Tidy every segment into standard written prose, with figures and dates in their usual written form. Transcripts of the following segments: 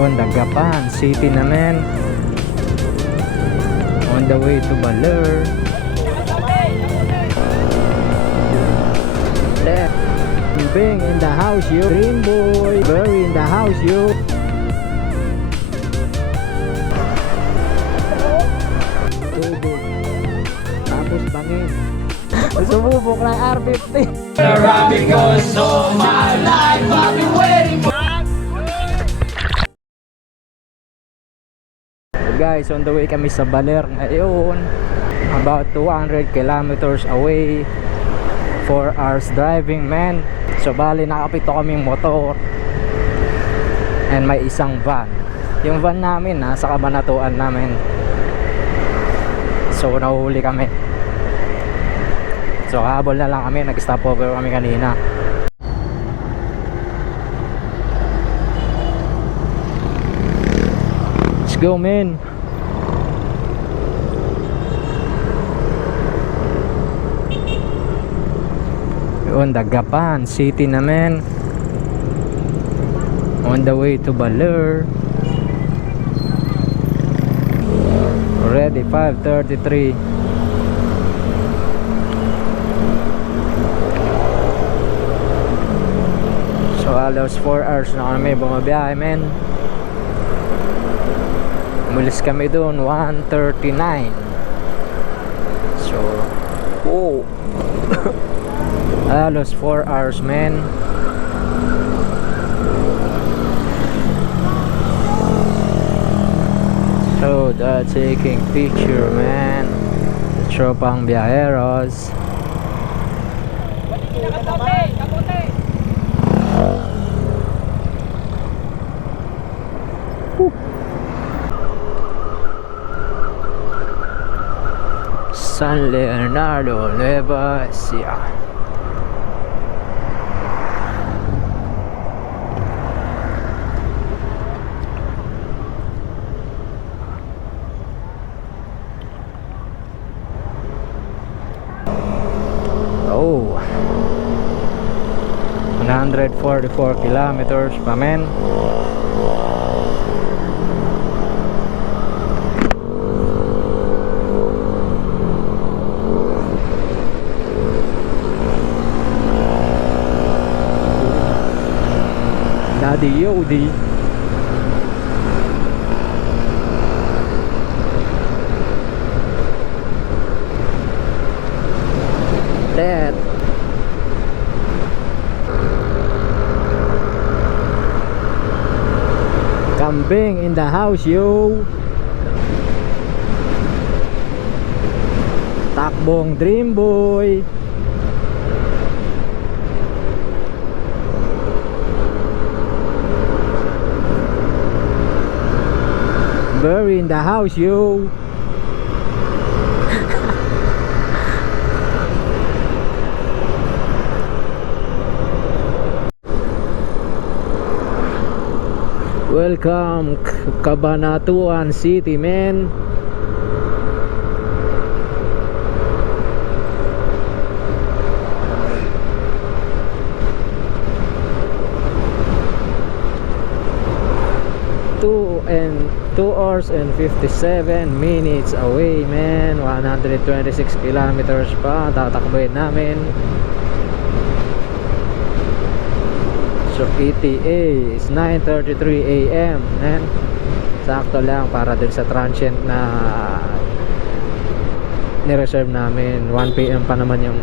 On the Gapan City naman. On the way to Baler. Bang in the house yo. Green boy. Very in the house yo. Tubog. Tapos bangin. Sumubok ng R50. Because all my life I've been waiting for. Guys, on the way kami sa Baler ngayon. About 200 kilometers away. 4 hours driving, man. So bali nakapito kaming motor and may isang van. Yung van namin nasa kabanatuan namin. So nahuli kami. So habol na lang kami. Nag-stop over kami kanina. Let's go, man. On the Gapan City naman. On the way to Baler. Already 5:33. So halos 4 hours na kami bumabiyahe, men. Mulis kami doon 1:39. So oh. Halos 4 hours, man. So that's taking picture, man. The Tropang Viajeros. San Leonardo, Nueva Ecija. Oh, 144 kilometers pa, men. Daddy Yodi. That Kambing in the house, yo. Takbong Dream Boy. Very in the house, yo. Welcome Cabanatuan City, man. Two hours and 57 minutes away, man. 126 kilometers pa tatakboyin namin. So ETA is 9:33 AM, man. Sakto lang para dun sa transient na ni-reserve namin. 1 PM pa naman yung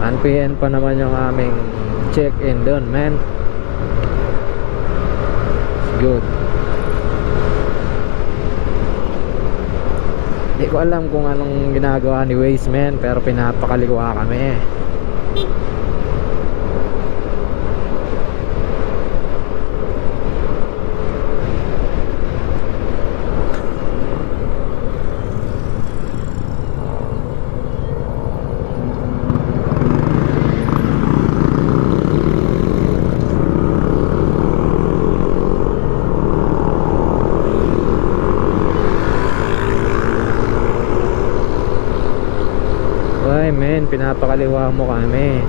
1 PM pa naman yung aming check-in dun, man. It's good. Hindi ko alam kung anong ginagawa ni Waze, man, pero pinapakaliwa kami. Pinapakaliwa mo kami.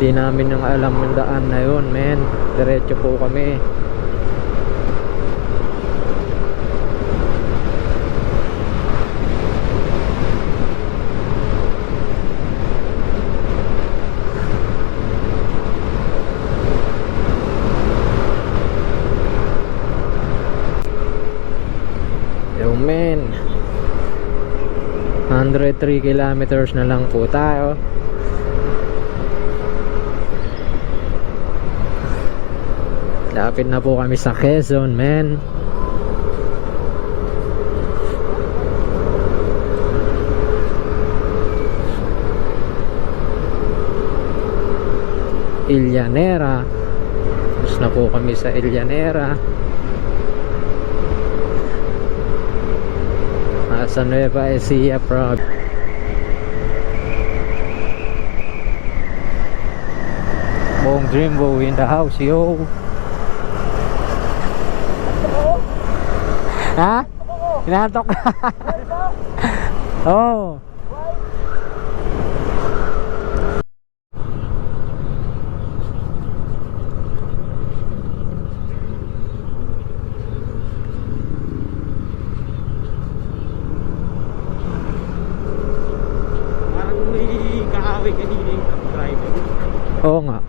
Di namin yung alam yung daan na yun, men. Diretso po kami. 103 kilometers na lang po tayo. Lapit na po kami sa Quezon, man. Illanera. Tapos na po kami sa Illanera. Sa Nueva Ecija Province. Buong Dreambow in the house, yo. Ha? Inaantok ka? Oh. Oo nga.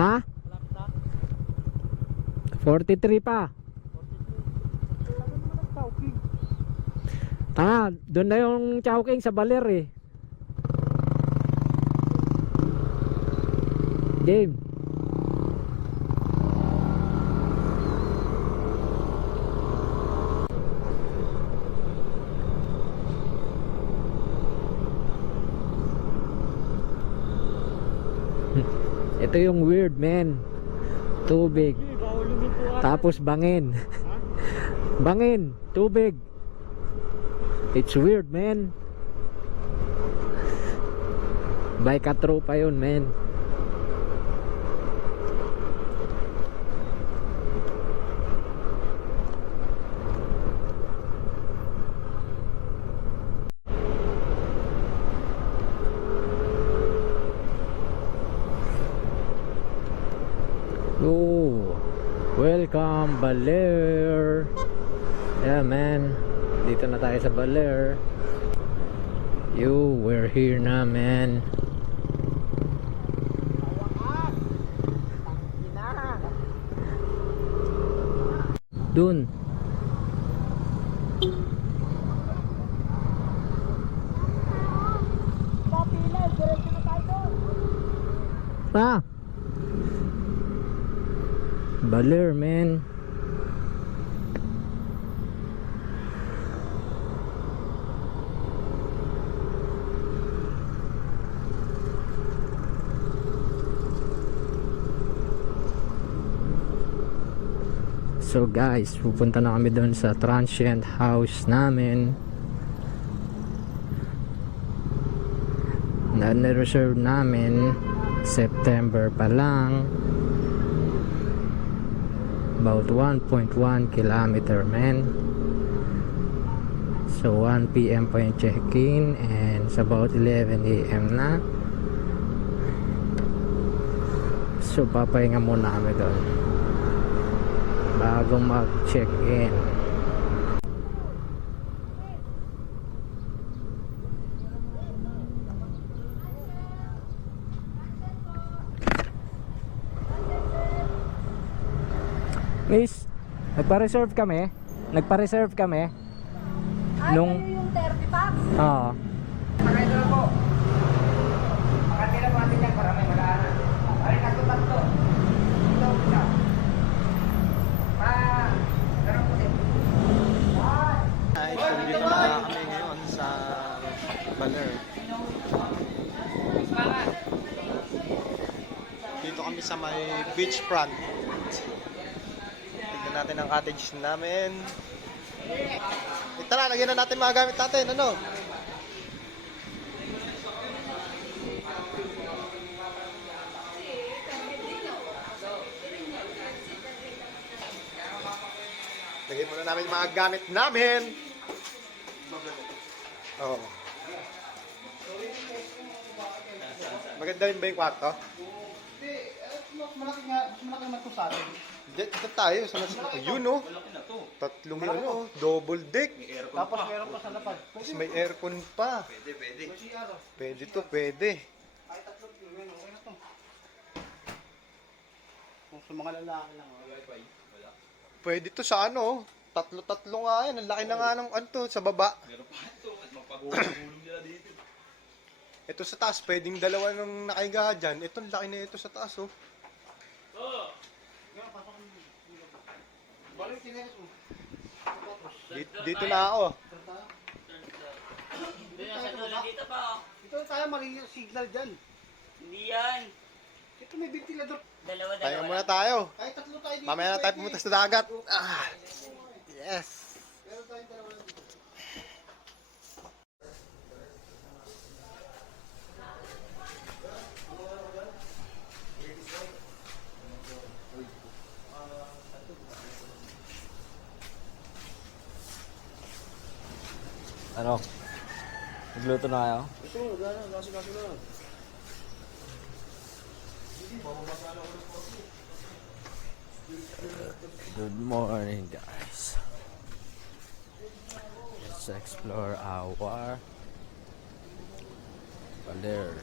Ha? 43 pa. Doon na yung Chowking sa Baler eh. Game. Ito yung weird, man. Tubig. Tapos bangin. Bangin, tubig. It's weird, man. By tropa yun, man. Oh, welcome Baler. Yeah, man. Dito na tayo sa Baler. Yo, we're here na, man. Dun. Pa. Baler, man. So guys, pupunta na kami doon sa transient house namin na na-reserve namin September pa lang. About 1.1 kilometer, man. So 1 PM pa yung check-in and it's about 11 AM na. So papahinga muna kami doon bago mag-check-in. Miss, nagpa-reserve kami. Nagpa-reserve kami. Ay, Nung yung 30 packs? Oo. Maganda po. Makatira po natin yan para may malaan. Ay, tatlo. Ito, isa. Ganun po din. Ay, dito na kami ngayon sa Baler. Dito kami sa may beachfront. Tignan natin ang cottage namin. Tara, lagyan na natin mga gamit natin. Ano? Lagyan muna namin yung mga gamit namin. Oo. Maganda yun ba yung kwarto? Hindi, mas malaki naman ito sa atin. Dito tayo sa mas... Yun oh. Tatlong yun oh. Double deck. Tapos meron pa sa lapad. Tapos may aircon pa. Pwede to, pwede. Ay, tatlong yun, okay na to. Kung sa mga lalaki lang, wifi. Pwede to sa ano oh. Tatlo-tatlo nga yan. Ang laki na nga ng ano to, sa baba. Meron pa ito at magpagulong nila dito. Ito sa taas, pwedeng dalawa nung nakahiga dyan. Ito, ang laki na ito sa taas oh. Balik tinelas mo. Dito na ako. Dito pa oh. Ito tayo, maring signal dyan. Hindi yan. Ito may ventilador. Dalawa. Tayo muna tayo. Kahit tatlo tayo dito. Mamaya na tayo pumunta sa dagat. Ah, yes. Meron tayong dalawa dito. Ano? Nagluto na kayo? Ito, kasi na. Good morning guys. Let's explore our Baler.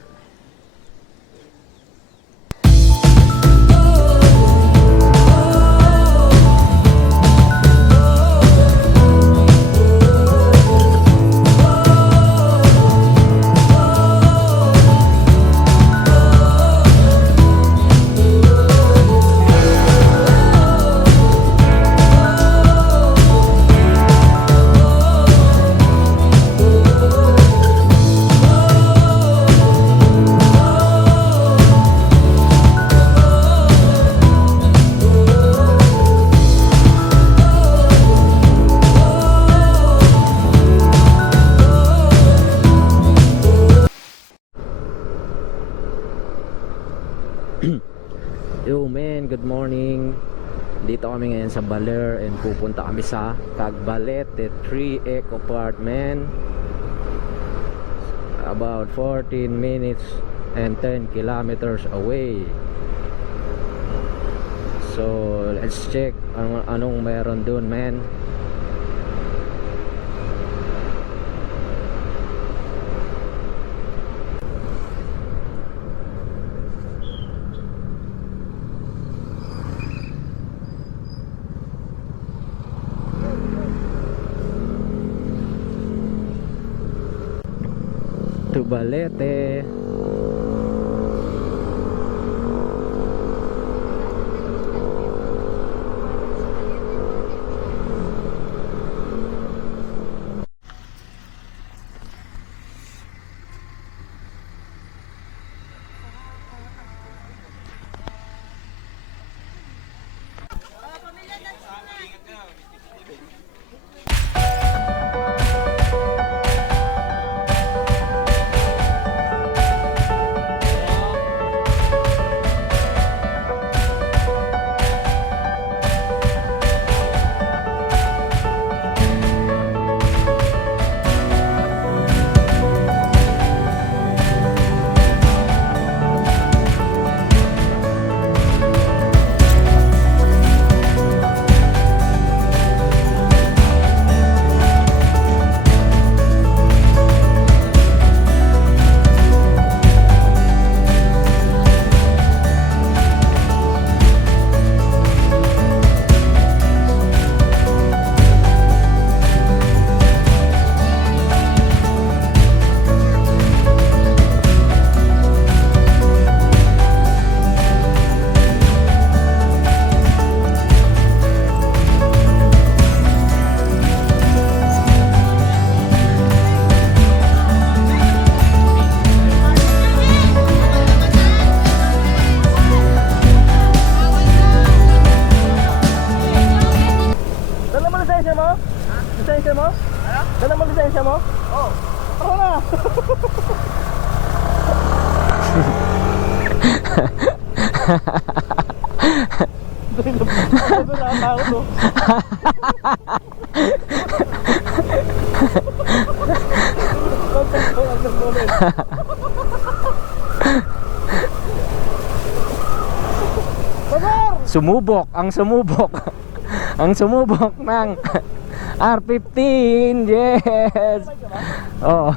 Yo man, good morning. Dito kami ngayon sa Baler and pupunta kami sa Cagbalete 3 Eco Apartment. About 14 minutes and 10 kilometers away. So let's check anong meron dun, man. Balete. lisensya mo? Ano? Dala mo lisensya mo? Oo. Ako na. Sumubok, ang sumubok. Ang sumubok ng R15. Yes. Oo.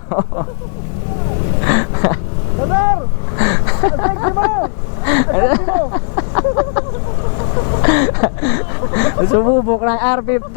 Sumubok ng R50.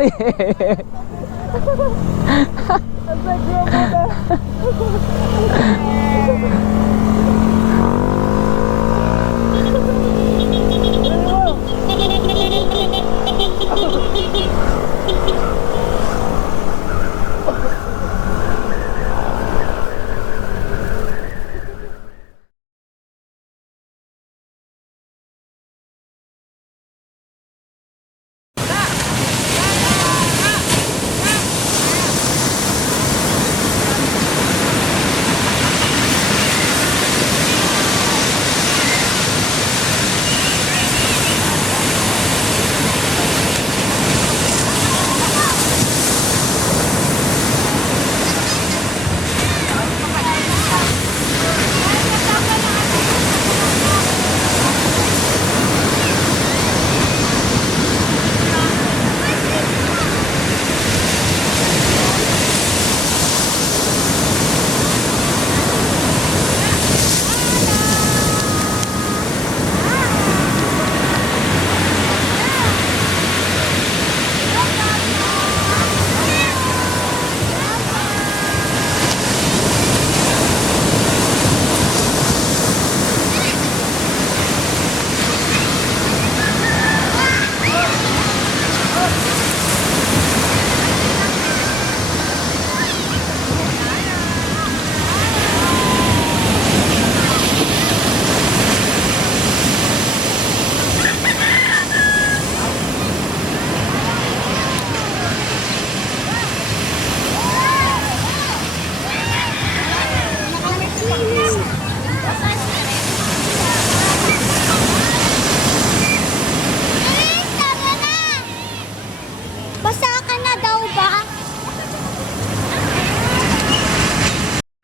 Basa ka na daw ba?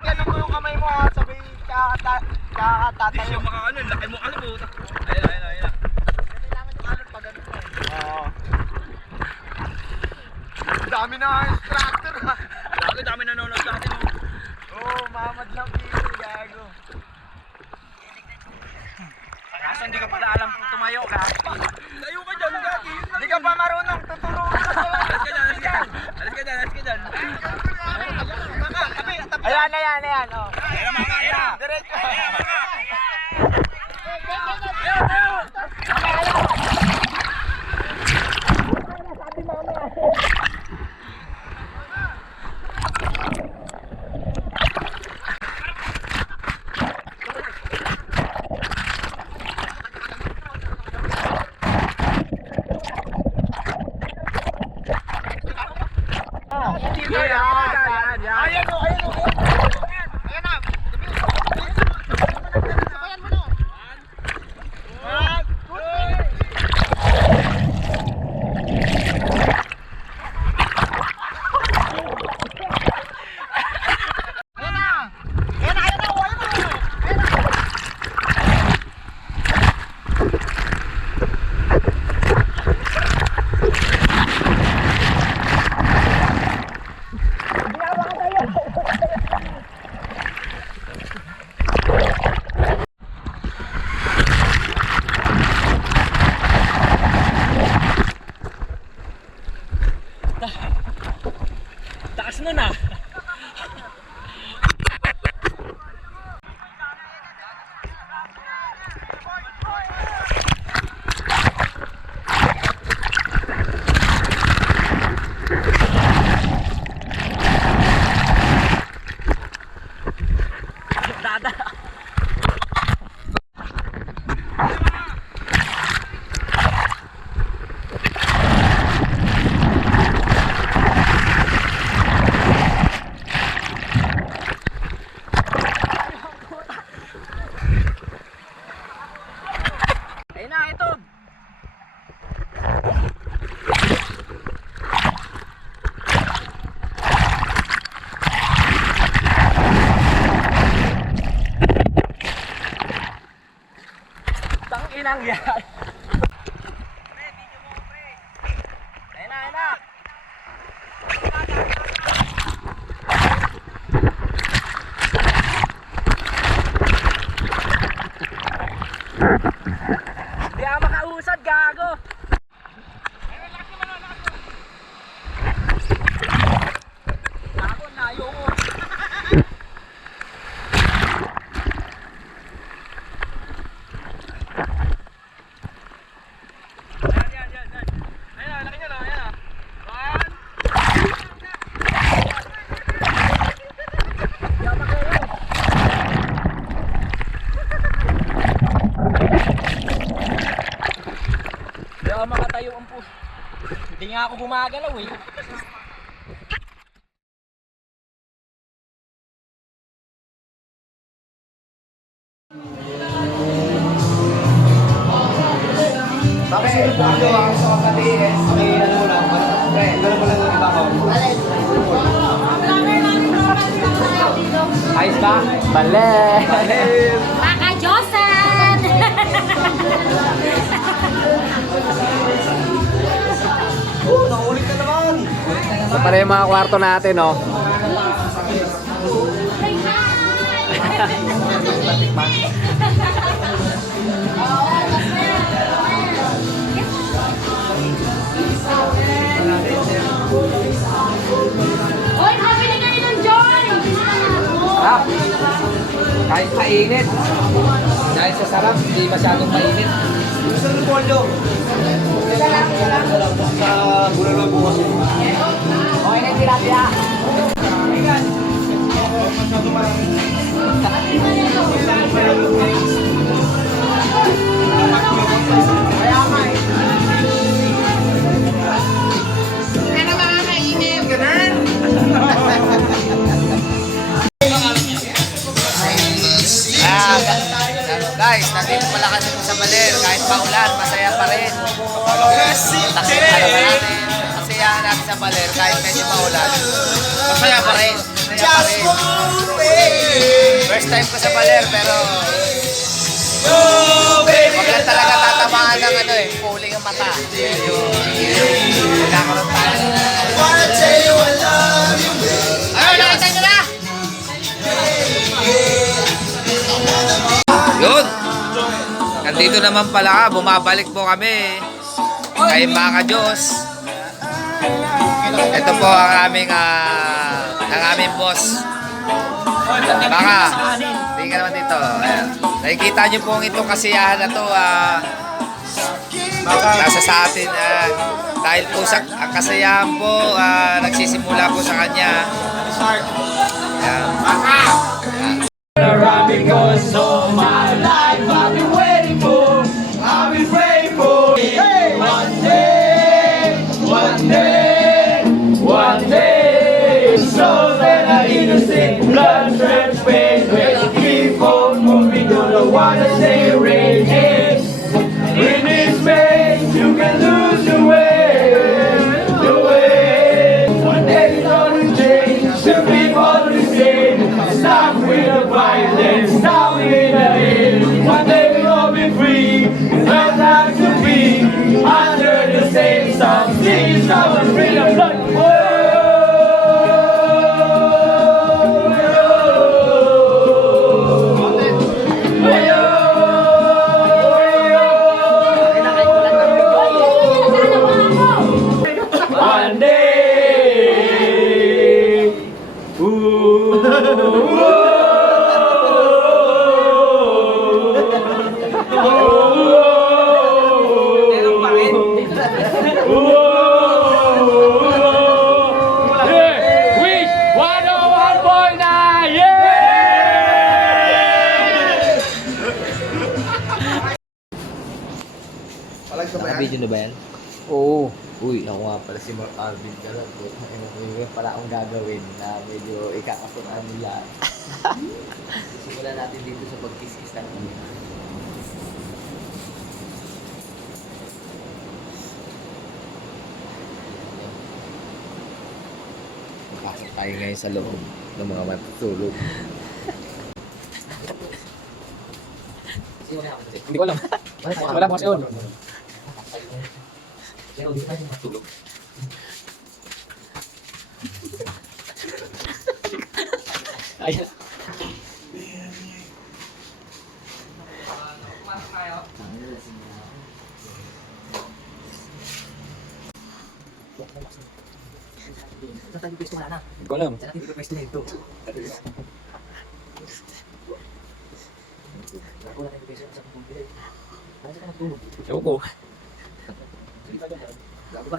Ganun mo yung kamay mo ha, sabi kakatatayo. Hindi siya makaano, laki mo ano po. Ayun. Kailangan yung alat pa ganun mo. Oo. Dami na instructor ha. Dami nanonood sa atin. Oo, mamad lang dito, gago. Kaso hindi ka pala alam kung tumayo ka. Layo ka dyan, gagi. Hindi ka pa marunong tutulungan ka pala. Alas ka dyan. Ayan. Oh. Ayan na. Diretso. Ayan na. nangyari? Ayun na. Hindi ako makausad, gago. Gago, layo ko. Ayan, laki niya lang, ayan. One. Hindi ako makatayo ang puso. Hindi nga ako gumagalaw eh. Bakit sino po ang sa katabi? Ano mo lang? Pre, gano'n mo lang yung iba ko. Ayos ba? Baler! Baka Josan! Naulit ka naman! Ito pala yung mga kwarto natin, oh. Hoy, pabili kayo ng joy! Sarap. Kahit mainit. Dahil sa sarap, hindi masyadong mainit. Gusto ng poldo? Sa bulalo bukas. Okay na tilapia. Guys, nandito pala kami sa Baler. Kahit paulan, masaya pa rin. Takip pa naman natin. Masayahan natin sa Baler kahit medyo maulan. Masaya pa rin. Masaya pa rin. First time ko sa Baler pero wag lang talaga tatamaan ng puling ang mata. Medyo nagkakaroon tayo. Ayun, nakita nyo na! Yun! Nandito naman pala bumabalik po kami kay mga Diyos. Ito po ang aming boss. Baka, hindi ka naman dito. Ayan. Nakikita nyo po itong kasiyahan na to. Nasa sa atin. Dahil po sa kasiyahan po, nagsisimula po sa kanya. Ayan. Because all my life I've been waiting for, I've been praying for. Hey! One day, souls that are innocent, blood drenched face, will keep on moving to the water, stay raging. In this space, you can lose your way, One day it's all will change, the people will change. Stop with the violence, stop with the hate. One day we'll all be free, not like to be under the same sun. Singing our freedom, blood. One day, Wish 101.9, Video na ba yan? Oo. Uy, ako nga pala si Mark Alvin ka lang. May pala akong gagawin na medyo ikakasunaan nila. Simulan natin dito sa pagkiskis ng Pasok tayo ngayon sa loob ng mga matutulog. Hindi ko alam. Wala mo kasi yun. Ayan. Hindi ko alam. Ewan ko.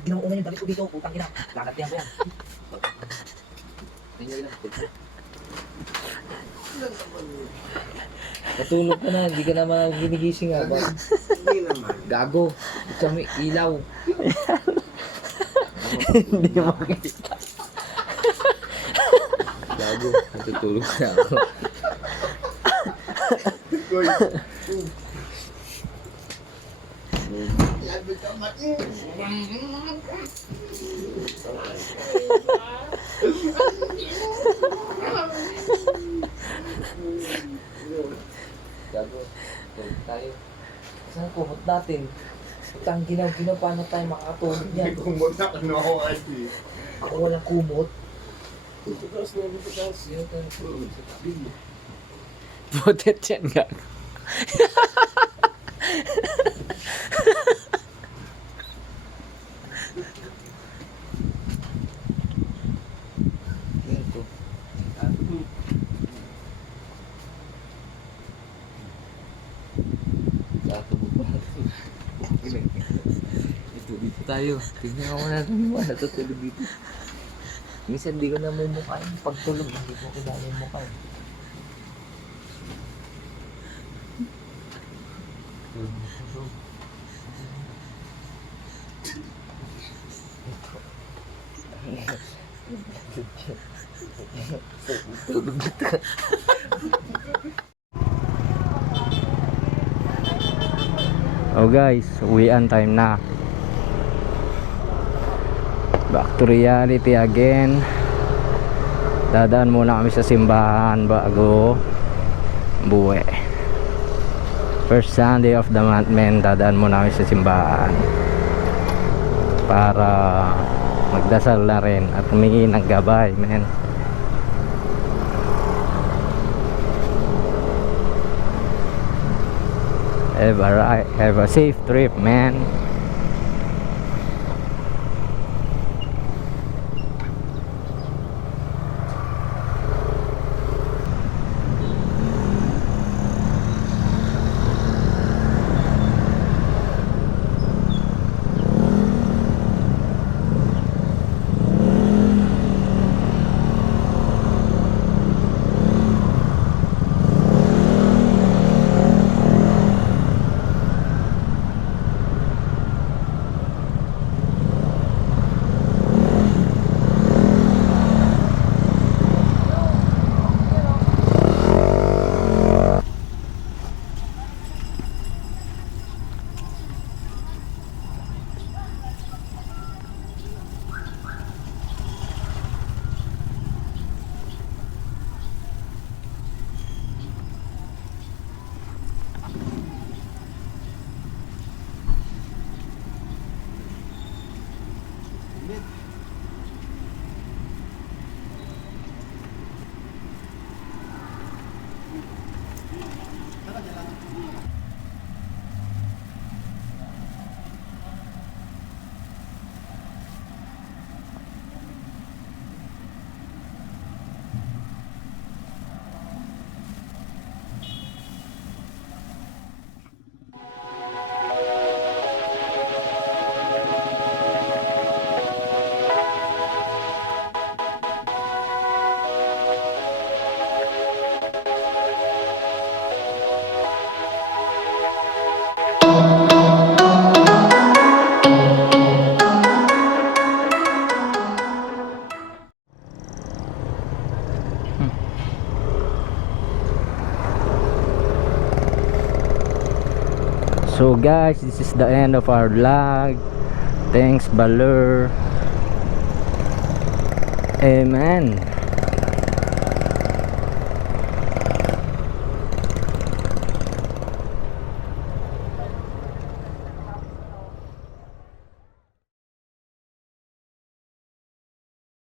Ginawa ko na yung damit ko dito, putang ina. Lagat yan ko yan. Natulog ka na, hindi ka na maginigising ha. Hindi naman. Gago. Ito may ilaw. Hindi mo makikita. Gago. Natutulog ka na ako. Gago. Tulog tayo. Saan ang kumot natin? Putang ginaw-ginaw, paano tayo makakatulog niyan? Kumot na ano ako kasi. Ako walang kumot. Tutugas na yung tutugas. Yan tayo tulog sa tabi. Butet yan nga. Yan to. Dito tayo. Tingnan ako natin yung mga natutulog dito. Minsan di ko na mumukhain. Pagtulog, hindi ko kailangan yung mukhain. Tulog dito. Oh guys, uwian time na. Back to reality again. Dadaan muna kami sa simbahan bago buwi. First Sunday of the month, men. Dadaan muna kami sa simbahan para magdasal na rin at humingi ng gabay, men. Have a safe trip, man. So guys, this is the end of our vlog. Thanks Baler. Amen.